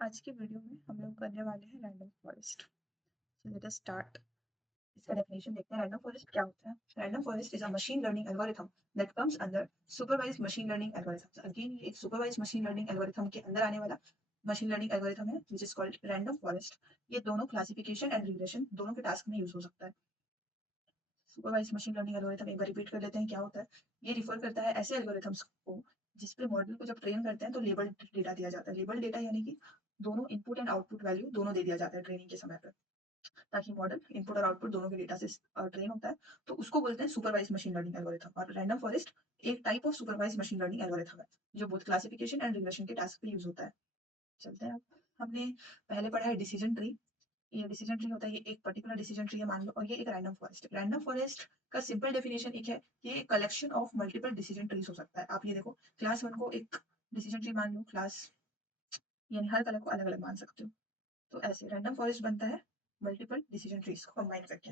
आज की वीडियो में हम लोग करने वाले हैं random forest. So let us start. इसका डेफिनेशन देखते हैं। रैंडम फॉरेस्ट क्या होता है? Random forest is a machine learning algorithm that comes under supervised machine learning algorithm. Again ये एक सुपरवाइज्ड मशीन लर्निंग एल्गोरिथम के अंदर आने वाला मशीन लर्निंग एल्गोरिथम है which is called random forest. ये दोनों क्लासिफिकेशन एंड रिग्रेशन दोनों के टास्क में यूज हो सकता है। सुपरवाइज्ड मशीन लर्निंग एल्गोरिथम एक बार रिपीट कर लेते हैं क्या होता है। ये रिफर करता है ऐसे एल्गोरिथम्स को जिसपे मॉडल को जब ट्रेन करते हैं तो लेबल डेटा दिया जाता है। लेबल डेटा यानी कि दोनों इनपुट एंड आउटपुट वैल्यू दोनों दे दिया जाता है ट्रेनिंग के समय पर, ताकि मॉडल इनपुट और आउटपुट दोनों के डेटा से ट्रेन होता है। तो उसको बोलते हैं सुपरवाइज मशीन लर्निंग एल्गोरिथम। और रैंडम फॉरेस्ट एक type of supervise machine learning algorithm है जो बोथ क्लासिफिकेशन एंड रिग्रेशन के टास्क पे यूज होता है। चलते हैं अब। हमने पहले पढ़ा है डिसीजन ट्री। ये डिसीजन ट्री होता है, ये एक पर्टिकुलर डिसीजन ट्री है मान लो, और ये एक रैंडम फॉरेस्ट। रैंडम फॉरेस्ट का सिंपल डेफिनेशन एक है, ये collection of multiple decision trees हो सकता है। आप ये देखो, क्लास वन को एक डिसीजन ट्री मान लो, क्लास यानी हर कलर को अलग अलग मान सकते हो। तो ऐसे रैंडम फॉरेस्ट बनता है मल्टीपल डिसीजन ट्रीज को कंबाइन करके।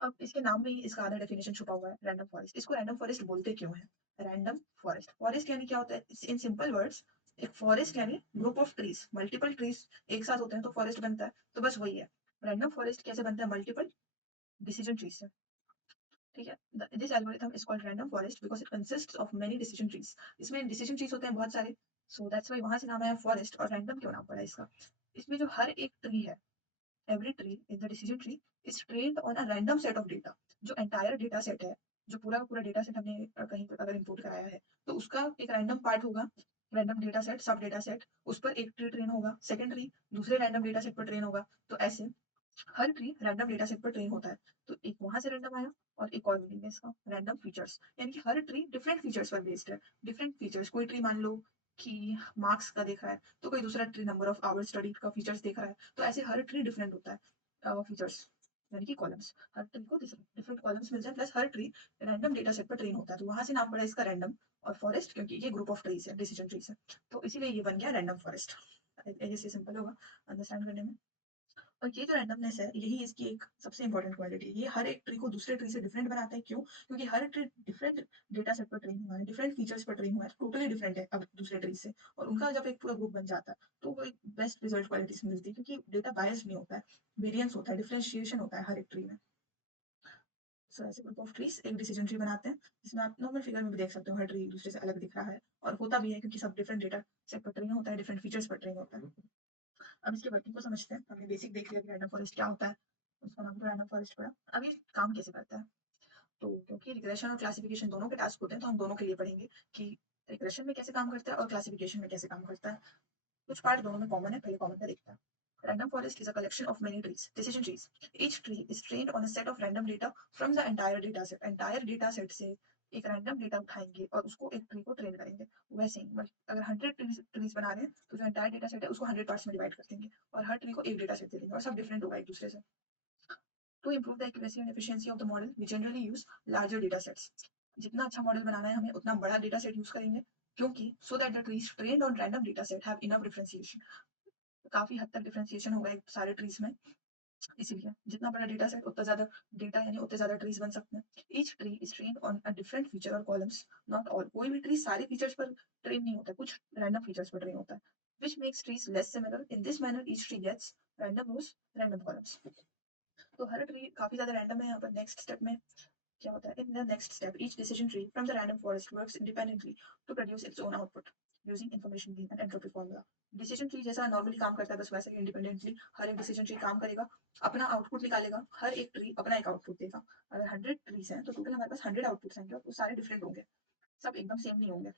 अब इसके नाम में ही इसका आधा डेफिनेशन छुपा हुआ है, रैंडम फॉरेस्ट। इसको रैंडम फॉरेस्ट बोलते क्यों है? रैंडम फॉरेस्ट, फॉरेस्ट यानी क्या होता है इन सिंपल वर्ड्स? एक फॉरेस्ट यानी group of trees, multiple trees एक साथ होते हैं तो फॉरेस्ट बनता है। तो बस वही है। रैंडम फॉरेस्ट कैसे बनता है? मल्टीपल डिसीजन ट्रीज से। ठीक है, this algorithm is called random forest because it consists of many decision trees. इसमें डिसीजन ट्रीज होते हैं बहुत सारे, सो दैट्स व्हाई वहां से नाम आया फॉरेस्ट। और रैंडम क्यों नाम पड़ा इसका? इसमें जो हर एक ट्री है, every tree in the decision tree is trained on a random set of data। जो entire data set है, जो पूरा का पूरा डेटा सेट हमने कहीं पर अगर इंपोर्ट कराया है तो उसका एक रैंडम पार्ट होगा, रैंडम डेटा सेट, सब डेटा सेट। उस पर एक ट्री ट्रेन होगा, सेकंड ट्री दूसरे रैंडम डेटा सेट पर ट्रेन होगा। तो ऐसे हर ट्री रैंडम डेटा सेट पर ट्रेन होता है। तो एक वहां से रैंडम आया, और एक और मीनिंग है इसका रैंडम फीचर्स, यानी कि हर ट्री डिफरेंट फीचर्स पर बेस्ड है। डिफरेंट फीचर्स, कोई ट्री मान लो कि मार्क्स का देखा है तो कोई दूसरा tree number of hours study का फीचर्स देख रहा है। तो ऐसे हर ट्री डिफरेंट होता है फीचर्स, यानी कि कॉलम्स। हर ट्री को डिफरेंट कॉलम्स मिलते हैं, प्लस हर ट्री रैंडम डेटा सेट पर ट्रेन होता है। तो वहां से नाम पड़ा इसका रैंडम। और फॉरेस्ट क्योंकि ये ग्रुप ऑफ ट्रीज है, डिसीजन ट्रीज है, तो इसीलिए ये बन गया रैंडम फॉरेस्ट। ऐसे सिंपल होगा अंडरस्टैंड करने में। और ये जो रैंडमनेस है यही इसकी एक सबसे इंपॉर्टेंट क्वालिटी है। ये हर एक ट्री को दूसरे ट्री से डिफरेंट बनाता है। क्यों? क्योंकि हर ट्री डिफरेंट डेटा सेट पर ट्रेन हुआ है, डिफरेंट फीचर्स पर ट्रेन हुआ है, टोटली डिफरेंट है अब दूसरे ट्री से। और उनका जब एक पूरा ग्रुप बन जाता है तो वो एक बेस्ट रिजल्ट क्वालिटीज मिलती है, क्योंकि डेटा बायस्ड नहीं होता है, वेरिएंस होता है, डिफरेंशिएशन होता है हर एक ट्री में। सो ऐसे ग्रुप ऑफ ट्रीज एक डिसीजन ट्री बनाते हैं, जिसमें आप नॉर्मल फिगर में भी देख सकते हो हर ट्री एक दूसरे से अलग दिख रहा है। और होता भी है क्योंकि सब डिफरेंट डेटा सेट पर ट्रेन होता है, डिफरेंट फीचर्स पर ट्रेन होता है। अब इसकी वर्किंग को समझते हैं। हमने बेसिक देख लिया कि रैंडम फॉरेस्ट क्या होता है, उसका नाम तो रैंडम फॉरेस्ट पड़ा। अब ये काम कैसे करता है? तो क्योंकि रिग्रेशन और क्लासिफिकेशन दोनों के टास्क होते हैं तो हम दोनों के लिए पढ़ेंगे कि रिग्रेशन में कैसे काम करता है और क्लासिफिकेशन में कैसे काम करता है। कुछ पार्ट दोनों में कॉमन है, पहले कॉमन का देखते हैं। Random forest is a collection of many trees, decision trees. Each tree is trained on a set of random data from the entire data set. Entire data set से एक random data उठाएंगे और उसको एक tree को train करेंगे। वैसे ही अगर 100 ट्रीज बना रहे हैं तो जो एंटायर डेटा सेट है उसको 100 पार्ट्स में डिवाइड कर देंगे, और हर ट्री को एक डेटा सेट दे देंगे, और सब डिफरेंट होगा एक दूसरे से। To improve the accuracy and efficiency of the model, we generally use larger data sets. जितना अच्छा मॉडल बनाना है हमें उतना बड़ा डेटा सेट यूज करेंगे, क्योंकि so that the trees trained on random data set have enough differentiation। काफी हद तक डिफरेंशिएशन होगा एक सारे ट्रीज में, इसीलिए जितना बड़ा डेटा सेट उतना ज्यादा डेटा यानी उतने ज्यादा ट्रीज बन सकते हैं। Each tree is trained on a different feature और कॉलम्स, नॉट ऑल। कोई भी ट्री सारे फीचर्स पर ट्रेन नहीं होता, कुछ रैंडम फीचर्स पर ट्रेन होता है, which makes trees less similar। In this manner each tree gets random rows, random columns। तो हर ट्री काफी ज्यादा रैंडम है। यहाँ पर नेक्स्ट स्टेप में क्या होता है? In the next step each decision tree from the random forest works independently to produce its own output using information gain and entropy formula। Decision tree जैसा नॉर्मली काम करता है बस वैसे ही इंडिपेंडेंटली हर एक डिसीजन ट्री काम करेगा, अपना आउटपुट निकालेगा। हर एक ट्री अपना एक आउटपुट देगा। अगर 100 ट्रीज हैं तो टोटल हमारे पास 100 आउटपुट्स आएंगे, और वो सारे डिफरेंट होंगे, सब एकदम सेम नहीं होंगे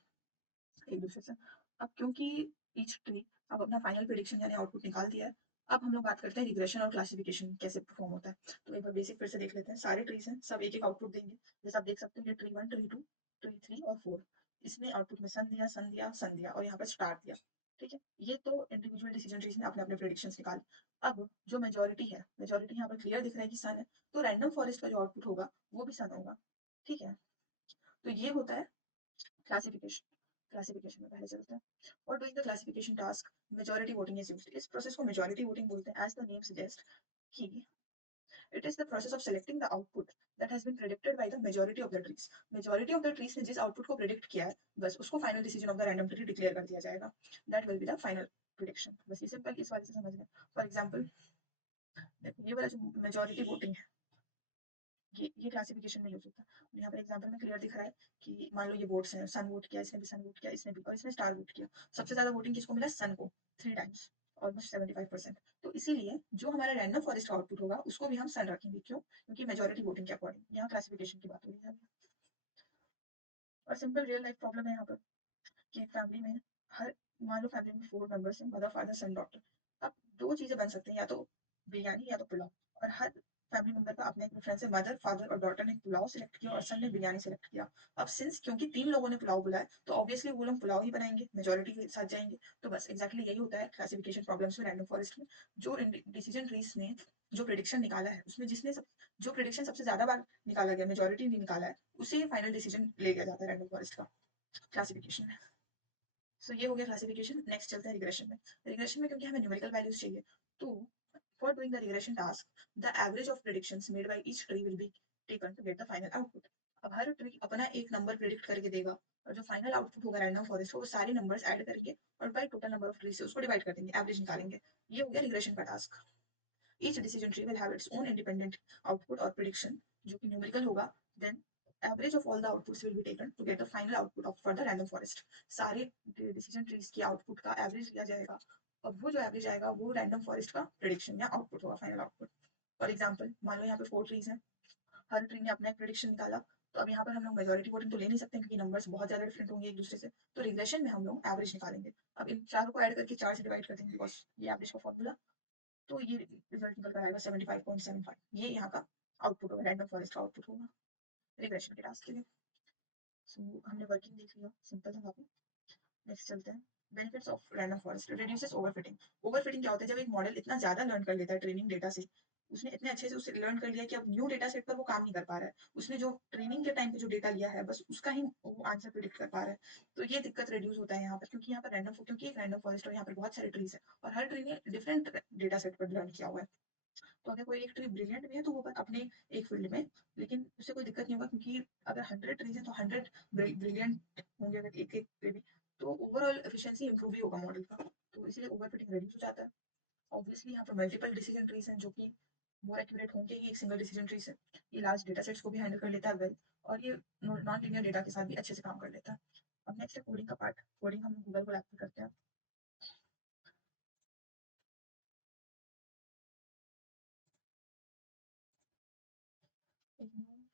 एक दूसरे से। अब क्योंकि ईच ट्री अब अपना फाइनल प्रेडिक्शन यानी आउटपुट निकाल दिया है, अब हम लोग बात करते हैं रिग्रेशन और क्लासिफिकेशन कैसे परफॉर्म होता है। तो एक बार बेसिक फिर से देख लेते हैं। सारे ट्रीज हैं, सब एक एक आउटपुट देंगे। जैसे आप देख सकते हो ये tree one, tree two, tree three और फोर, इसने आउटपुट में सन दिया, सन दिया, सन दिया, और यहाँ पर स्टार दिया। ठीक है, ये तो इंडिविजुअल डिसीजन ट्रीज ने अपने अपने प्रेडिक्शंस निकाले। अब जो मेजोरिटी है, मेजोरिटी यहाँ पर क्लियर दिख रहा है कि सन है, तो रैंडम फॉरेस्ट का जो आउटपुट होगा वो भी सन होगा। ठीक है, तो ये होता है क्लासिफिकेशन। क्लासिफिकेशन में पहले चलते हैं। और doing the classification task majority voting is used. इस प्रोसेस को मेजॉरिटी वोटिंग बोलते हैं। एज द नेम सजेस्ट कि It is the process of selecting the output that has been predicted by the majority of the trees. Majority of the trees ने जिस output को predict किया है, बस उसको final decision of the random tree declare कर दिया जाएगा. That will be the final prediction. बस ये simple इस वाले से समझ लें. For example, देखो ये वाला जो majority voting है, ये क्लासिफिकेशन में यूज होता है. यहाँ पर एग्जांपल में क्लियर दिख रहा है कि मान लो ये वोट्स हैं, सन वोट किया, इसने भी सन वोट किया, इसने भी, और इसने स्टार वोट किया. सबसे ज्यादा वोटिंग किसको मिला? सन को, 3 टाइम्स, ऑलमोस्ट 75%. तो इसीलिए जो हमारा रैंडम फॉरेस्ट का आउटपुट होगा उसको भी हम सन रखेंगे. क्यों? क्योंकि मेजोरिटी वोटिंग के अकॉर्डिंग. यहाँ क्लासिफिकेशन की बात हो रही है. और सिंपल रियल लाइफ प्रॉब्लम है यहाँ पर कि फैमिली में हर, मान लो फैमिली में 4 मेंबर्स हैं, मदर फादर सन डॉटर. अब दो चीजें बन सकती हैं, या तो बिरयानी या तो पुलाव. और हर फैमिली मेंबर का अपना एक प्रेफरेंस है. मदर फादर और डॉटर ने पुलाव सिलेक्ट किया और सन ने बिरयानी सिलेक्ट किया. अब सिंस क्योंकि 3 लोगों ने पुलाव बुलाया तो ऑब्वियसली वो लोग पुलाव ही बनाएंगे, मेजोरिटी के साथ जाएंगे. तो बस एग्जैक्टली यही होता है क्लासिफिकेशन प्रॉब्लम्स में रैंडम फॉरेस्ट में. जो डिसीजन ट्रीज ने जो प्रिडिक्शन निकाला है उसमें जिसने जो प्रिडिक्शन सबसे ज्यादा बार निकाला गया, मेजोरिटी ने निकाला है, उसे फाइनल डिसीजन ले लिया जाता है रैंडम फॉरेस्ट का क्लासिफिकेशन में. सो ये हो गया क्लासिफिकेशन. नेक्स्ट चलते हैं रिग्रेशन में. रिग्रेशन में क्योंकि हमें न्यूमेरिकल वैल्यूज चाहिए, तो for doing the regression task the average of predictions made by each tree will be taken to get the final output. अब हर ट्री अपना एक नंबर प्रेडिक्ट करके देगा और जो फाइनल आउटपुट होगा रैंडम फॉरेस्ट वो सारे नंबर्स ऐड करेंगे और by total number of tree से उसको डिवाइड कर देंगे, एवरेज निकालेंगे. ये हो गया रिग्रेशन का task. Each decision tree will have its own independent output or prediction जो कि numerical होगा. Then average of all the outputs will be taken to get the final output of for the random forest. सारे decision trees की output का average लिया जाएगा और वो जो average आएगा वो random forest का prediction या output होगा, final output. For example, मान लो यहाँ पे 4 trees हैं, हर ट्री ने अपना एक प्रेडिक्शन निकाला. तो अब यहाँ पर हम लोग मेजोरिटी वोटिंग तो ले नहीं सकते क्योंकि नंबर्स बहुत ज्यादा डिफरेंट होंगे एक दूसरे से. तो रिग्रेशन में हम लोग एवरेज निकालेंगे. अब इन चारों को ऐड करके 4 से डिवाइड कर देंगे बिकॉज ये एवरेज का फॉर्मूला. तो ये रिजल्ट निकल कर आएगा 75.75. ये यहाँ का आउटपुट होगा, रैंडम फॉरेस्ट का आउटपुट होगा रिग्रेशन के टास्क के लिए. सो हमने वर्किंग देख लिया, सिंपल है काफी. नेक्स्ट चलते हैं. Benefits of random forest. Reduces overfitting. Overfitting क्या होता है? जब एक मॉडल इतना ज्यादा लर्न कर लेता है ट्रेनिंग डेटा से, उसने इतने अच्छे से उसे लर्न कर लिया कि अब न्यू डेटा सेट पर वो काम नहीं कर पा रहा है. उसने जो ट्रेनिंग के टाइम पे जो डेटा लिया है बस उसका ही वो आंसर प्रिडिक्ट कर पा रहा है. तो ये दिक्कत रिड्यूस होता है यहाँ पर क्योंकि यहाँ पर रैंडम, क्योंकि एक रैंडम फॉरेस्ट और यहाँ पर बहुत सारे ट्रीज है और हर ट्री ने डिफरेंट डेटा सेट पर लर्न किया हुआ है. तो अगर कोई एक ट्री ब्रिलियंट भी है तो वो अपने एक फील्ड में, लेकिन उससे कोई दिक्कत नहीं होगा क्योंकि अगर 100 ट्रीज है तो 100 ब्रिलियंट होंगे अगर एक एक पे भी, तो ओवरऑल एफिशिएंसी इंप्रूव ही होगा मॉडल का. तो इसीलिए ओवरफिटिंग रिड्यूस हो जाता है. ऑब्वियसली यहाँ पर मल्टीपल डिसीजन ट्रीज हैं जो कि मोर एक्यूरेट होंगे ही एक सिंगल डिसीजन ट्री से. ये लार्ज डेटा सेट्स को भी हैंडल कर लेता है वेल, और ये नॉन लीनियर डेटा के साथ भी अच्छे से काम कर लेता है. अब नेक्स्ट है कोडिंग का पार्ट. कोडिंग हम गूगल को लैब करते हैं.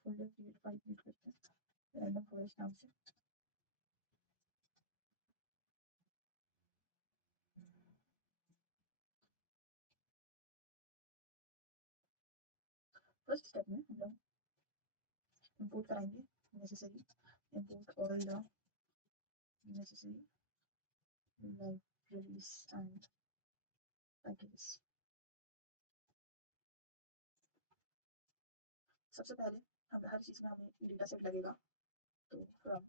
फोल्डर क्रिएट, फाइल क्रिएट करते हैं रैंडम फॉरेस्ट नाम से. फर्स्ट स्टेप में हम लोग इंपोर्ट कराएंगे necessary, import all the necessary libraries and packages. सबसे पहले हम हर चीज में हमें डेटा सेट लगेगा. तो from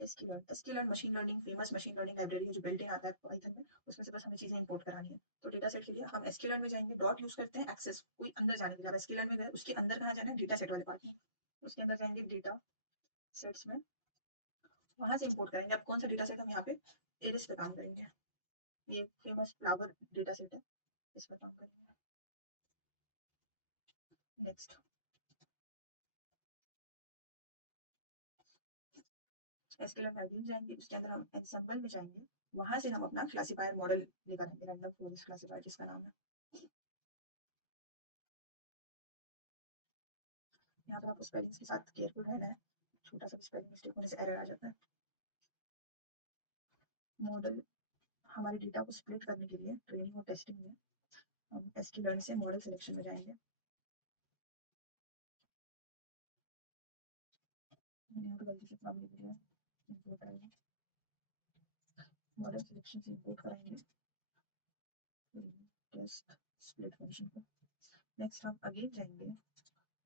SQL machine learning, famous machine learning library जो बिल्ट इन आता है पाइथन में, उसमें से बस हमें चीजें इंपोर्ट करानी है. तो डेटा सेट के लिए हम एसक्यूएल में जाएंगे. डॉट यूज करते हैं एक्सेस, कोई अंदर जाने के लिए. एसक्यूएल में गए उसके अंदर कहाँ जाना है? डेटा सेट वाले पार्ट में. उसके अंदर जाएंगे डेटा सेट्स में, वहां से इंपोर्ट करेंगे. अब कौन सा डेटा सेट हम यहाँ पे एरिस पे काम करेंगे. ये फेमस फ्लावर डेटा सेट है, इस पर काम करेंगे. नेक्स्ट एसक्यूएल लाइब्रेरी जाएंगे, उसके अंदर हम एनसेंबल में जाएंगे. वहां से हम अपना क्लासिफायर मॉडल लेकर आएंगे, रैंडम फॉरेस्ट क्लासिफायर जिसका नाम है. यहाँ पर आपको स्पेलिंग्स के साथ केयरफुल रहना है, छोटा सा स्पेलिंग मिस्टेक होने से एरर आ जाता है. मॉडल हमारे डेटा को स्प्लिट करने के लिए ट्रेनिंग और टेस्टिंग में हम एसक्यूएल से मॉडल सिलेक्शन में जाएंगे. मैंने यहाँ पे गलती से प्रॉब्लम दिया है, इंपोर्ट करेंगे. मॉडल सिलेक्शन से इंपोर्ट कराएंगे टेस्ट स्प्लिट फंक्शन को. नेक्स्ट हम अगेन जाएंगे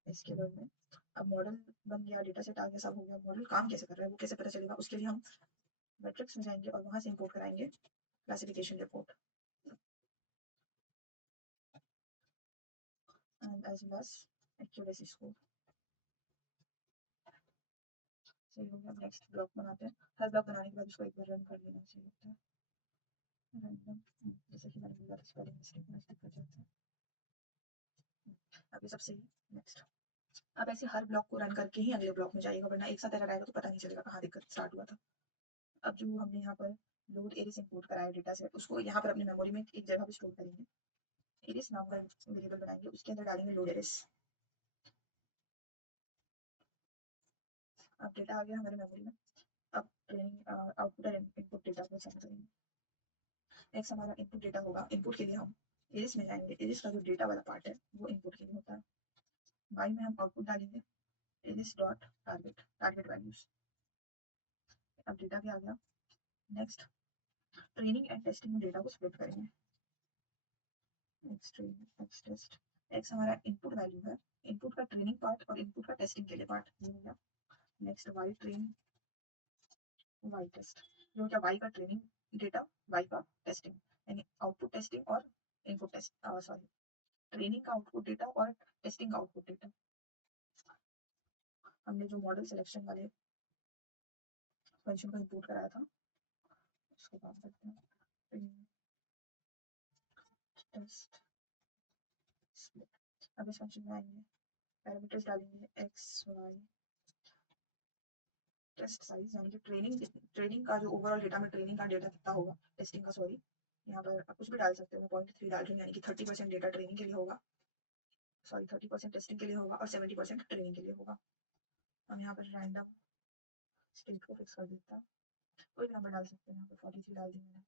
एसक्यूएल में. अब मॉडल बन गया, डेटा सेट आ गया, सब हो गया. मॉडल काम कैसे कर रहा है वो कैसे पता चलेगा? उसके लिए हम मैट्रिक्स में जाएंगे और वहां से इंपोर्ट कराएंगे classification report. and as well as accuracy score. सही हो गया। नेक्स्ट ब्लॉक बनाते हैं। हर ब्लॉक बनाने के बाद उसको एक बार रन कर लेना चाहिए होता है। रैंडम जैसे कि मैंने बोला था स्पेलिंग मिस्टेक कर जाता है। अब ये सब सही है। नेक्स्ट अब ऐसे हर ब्लॉक को रन करके ही अगले ब्लॉक में जाइएगा, वरना एक साथ एरर आएगा तो पता नहीं चलेगा कहाँ दिक्कत स्टार्ट हुआ था। अब जो हमने यहाँ पर लोड एरिस इंपोर्ट कराया डेटा सेट, उसको यहाँ पर अपनी मेमोरी में एक जगह पे स्टोर करेंगे। एरिस नाम का वेरिएबल बनाएंगे, उसके अंदर डालेंगे लोड एरिस। अब डेटा आ गया हमारे मेमोरी में। अब ट्रेनिंग आउटपुट और इनपुट डेटा को सेंड करेंगे। नेक्स्ट हमारा इनपुट डेटा होगा। इनपुट के लिए हम एरिस में जाएंगे। एरिस का जो डेटा वाला पार्ट है वो इनपुट के लिए होता है। वाई में हम आउटपुट डालेंगे एरिस डॉट टारगेट वैल्यूज। अब डेटा भी आ गया। नेक्स्ट ट्रेनिंग एंड टेस्टिंग में डेटा को स्प्लिट करेंगे। X training X test. X हमारा इनपुट वैल्यू है, इनपुट का ट्रेनिंग पार्ट और इनपुट का टेस्टिंग के लिए पार्ट ये हो गया। Next Y train Y test. ये हो गया वाई का ट्रेनिंग डेटा, वाई का टेस्टिंग, यानी आउटपुट टेस्टिंग और इनपुट टेस्ट, सॉरी ट्रेनिंग का आउटपुट डेटा और टेस्टिंग का आउटपुट डेटा। हमने जो मॉडल सिलेक्शन वाले फंक्शन को इंपोर्ट कराया था उसको काम करते हैं। Test split. अब इस फंक्शन में आएंगे, पैरामीटर्स डालेंगे एक्स वाई टेस्ट साइज, यानी कि ट्रेनिंग का जो ओवरऑल डेटा में ट्रेनिंग का डेटा कितना होगा, टेस्टिंग का सॉरी, यहाँ पर आप कुछ भी डाल सकते हो। मैं 0.3 डाल रही हूँ, यानी कि 30% डेटा ट्रेनिंग के लिए होगा, सॉरी 30% टेस्टिंग के लिए होगा और 70% ट्रेनिंग के लिए होगा। हम यहाँ पर रैंडम स्टेट को फिक्स कर देता है, कोई भी नंबर डाल सकते हैं। यहाँ पर 43 डाल दी मैंने,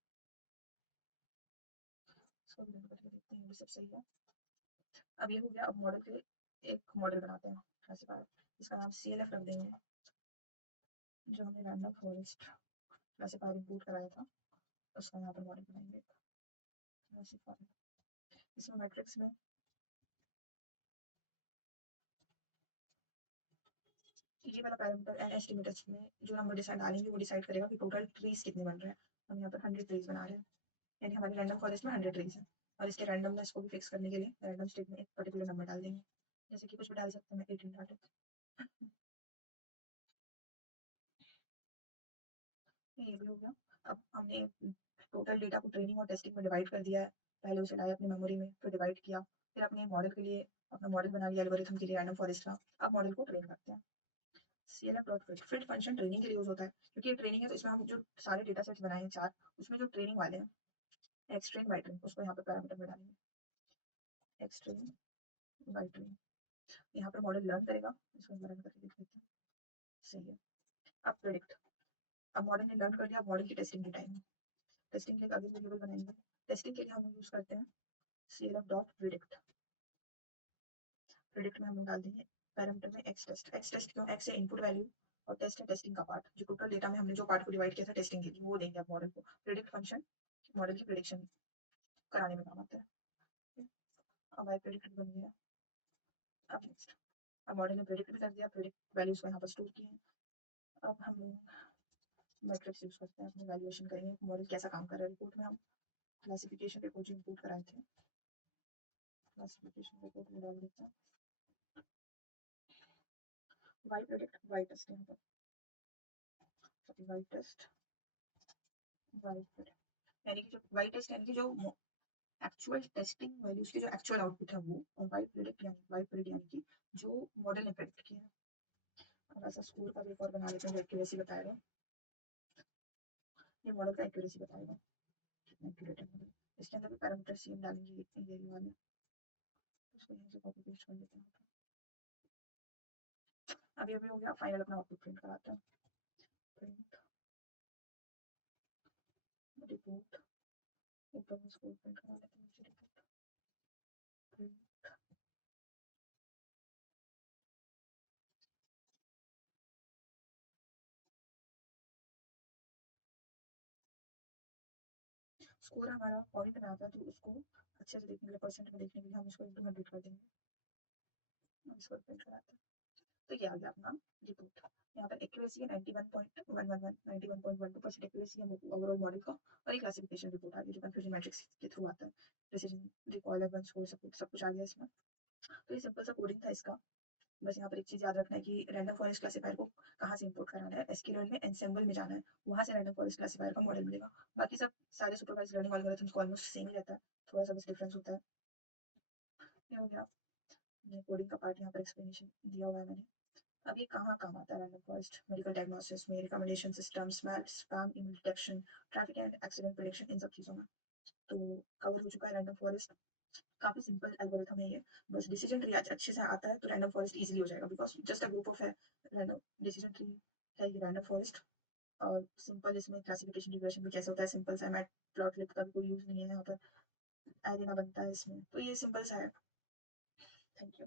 इसको भी रन करके देखते हैं, सब सही है। अब ये हो गया। अब मॉडल के एक मॉडल बनाते हैं क्लासिफायर, इसका नाम CLF रख देंगे। जो हमने रैंडम फॉरेस्ट क्लासिफायर इंपोर्ट कराया था उसका यहाँ पर मॉडल बनाएंगे क्लासिफायर। इसमें मैट्रिक्स में ये वाला पैरामीटर एन एस्टिमेटर्स में जो नंबर डिसाइड डालेंगे वो डिसाइड करेगा कि टोटल ट्रीज कितने बन रहे हैं। हम यहाँ पर 100 ट्रीज बना रहे हैं, यानी हमारी रैंडम फॉरेस्ट में 100 ट्रीज है। और इसके रैंडमनेस को भी फिक्स करने के लिए रैंडम स्टेट में एक पर्टिकुलर नंबर डाल देंगे, जैसे कि कुछ भी डाल सकते हैं। मैं 18 डाल देती हूँ। ये भी हो गया। अब हमने टोटल डेटा को ट्रेनिंग और टेस्टिंग में डिवाइड कर दिया है। पहले उसे लाया अपनी मेमोरी में, फिर डिवाइड किया, फिर अपने मॉडल के लिए अपना मॉडल बना लिया एल्गोरिथम के लिए रैंडम फॉरेस्ट का। अब मॉडल को ट्रेन करते हैं। CLF.fit फिट फंक्शन ट्रेनिंग के लिए यूज होता है, क्योंकि ये ट्रेनिंग है तो इसमें हम जो सारे डेटा सेट्स बनाए हैं 4, उसमें जो ट्रेनिंग वाले हैं एक्स ट्रेन वाई ट्रेन, उसको यहाँ पर पैरामीटर में डालेंगे एक्स ट्रेन वाई ट्रेन। यहाँ पर मॉडल लर्न करेगा, इसको लर्न करके देख लेते हैं, सही है। अब प्रेडिक्ट। अब मॉडल ने लर्न कर लिया, अब मॉडल की टेस्टिंग की टाइम है। टेस्टिंग के लिए आगे वेरिएबल बनाएंगे। टेस्टिंग के लिए हम यूज करते हैं CLF.predict। प्रेडिक्ट में हम लोग डाल देंगे पैरामीटर में एक्स टेस्ट। एक्स टेस्ट क्यों, एक्स है इनपुट वैल्यू और टेस्ट है टेस्टिंग का पार्ट। जो टोटल डेटा में हमने जो पार्ट को डिवाइड किया था टेस्टिंग के लिए वो देंगे आप मॉडल को। प्रेडिक्ट फंक्शन मॉडल की प्रेडिक्शन कराने में काम आता है। अब आई प्रेडिक्ट बन गया। अब नेक्स्ट, अब मॉडल ने प्रेडिक्ट भी कर दिया, प्रेडिक्ट वैल्यूज को यहाँ पर स्टोर किए। अब हम मैट्रिक्स यूज करते हैं, अपनी वैल्यूएशन करेंगे मॉडल कैसा काम कर रहा है। रिपोर्ट में हम क्लासिफिकेशन रिपोर्ट जो इंपोर्ट कराए थे, क्लासिफिकेशन रिपोर्ट में डाल देते हैं वाई प्रेडिक्ट वाई टेस्ट। यहाँ पर वाई टेस्ट वाई प्रेडिक्ट, यानी कि जो वाई टेस्ट यानी कि जो एक्चुअल टेस्टिंग वैल्यूज की जो एक्चुअल आउटपुट है वो, और वाई प्रेडिक्ट यानी कि जो मॉडल ने प्रेडिक्ट किया है। अब ऐसा स्कोर का भी एक और बना लेते हैं जो एक्यूरेसी बताएगा। ये मॉडल का एक्यूरेसी बताएगा कितना एक्यूरेट है मॉडल। इसके अंदर भी पैरामीटर सेम डालेंगे, ये वाले, उसको यहीं से कॉपी पेस्ट कर देते हैं। अब ये भी हो गया। फाइनल अपना आउटपुट प्रिंट कराते हैं। प्रिंट रिपोर्ट, ऊपर में स्कोर प्रिंट करा लेते हैं, नीचे रिपोर्ट प्रिंट। स्कोर हमारा पॉइंट में आता है तो उसको अच्छे से देखने के लिए, परसेंट में देखने के लिए हम इसको इंटू 100 कर देंगे। इसको प्रिंट कराते हैं। तो ये आ गया अपना रिपोर्ट। यहाँ पर एक्यूरेसी है 91.111 91.12% एक्यूरेसी है ओवरऑल मॉडल का। और एक क्लासिफिकेशन रिपोर्ट आ गई जो कंफ्यूजन मैट्रिक्स के थ्रू आता है। प्रिसिजन, रिकॉल, एवरेज स्कोर, सब कुछ आ गया इसमें। तो ये सिंपल सा कोडिंग था इसका। बस यहाँ पर एक चीज़ याद रखना है कि रैंडम फॉरेस्ट क्लासिफायर को कहाँ से इंपोर्ट कराना है, एसक्यूएल में एनसेम्बल में जाना है, वहाँ से रैंडम फॉरेस्ट क्लासिफायर का मॉडल मिलेगा। बाकी सब सारे सुपरवाइज्ड लर्निंग एल्गोरिथम्स को ऑलमोस्ट सेम ही रहता है, थोड़ा सा बस डिफरेंस होता है। ये हो गया, ये कोडिंग का पार्ट यहाँ पर एक्सप्लेनेशन दिया हुआ है मैंने। अब ये कहाँ काम आता है रैंडम फॉरेस्ट? मेडिकल डायग्नोसिस में, रिकमेंडेशन सिस्टम्स में, spam email detection, traffic and accident prediction, इन सब चीज़ों में तो कवर हो चुका है रैंडम फॉरेस्ट। काफी सिंपल एल्गोरिथम है ये, बस डिसीजन ट्री अच्छे से आता है तो रैंडम फॉरेस्ट इजीली हो जाएगा, because just a group of है रैंडम डिसीजन ट्री है ये रैंडम फॉरेस्ट। और सिंपल इसमें क्लासिफिकेशन रिग्रेशन भी कैसे होता है, सिंपल सा, मैट प्लॉट लिप का भी कोई यूज नहीं है यहाँ पर, एरेना बनता है इसमें, तो ये सिंपल सा है। Thank you.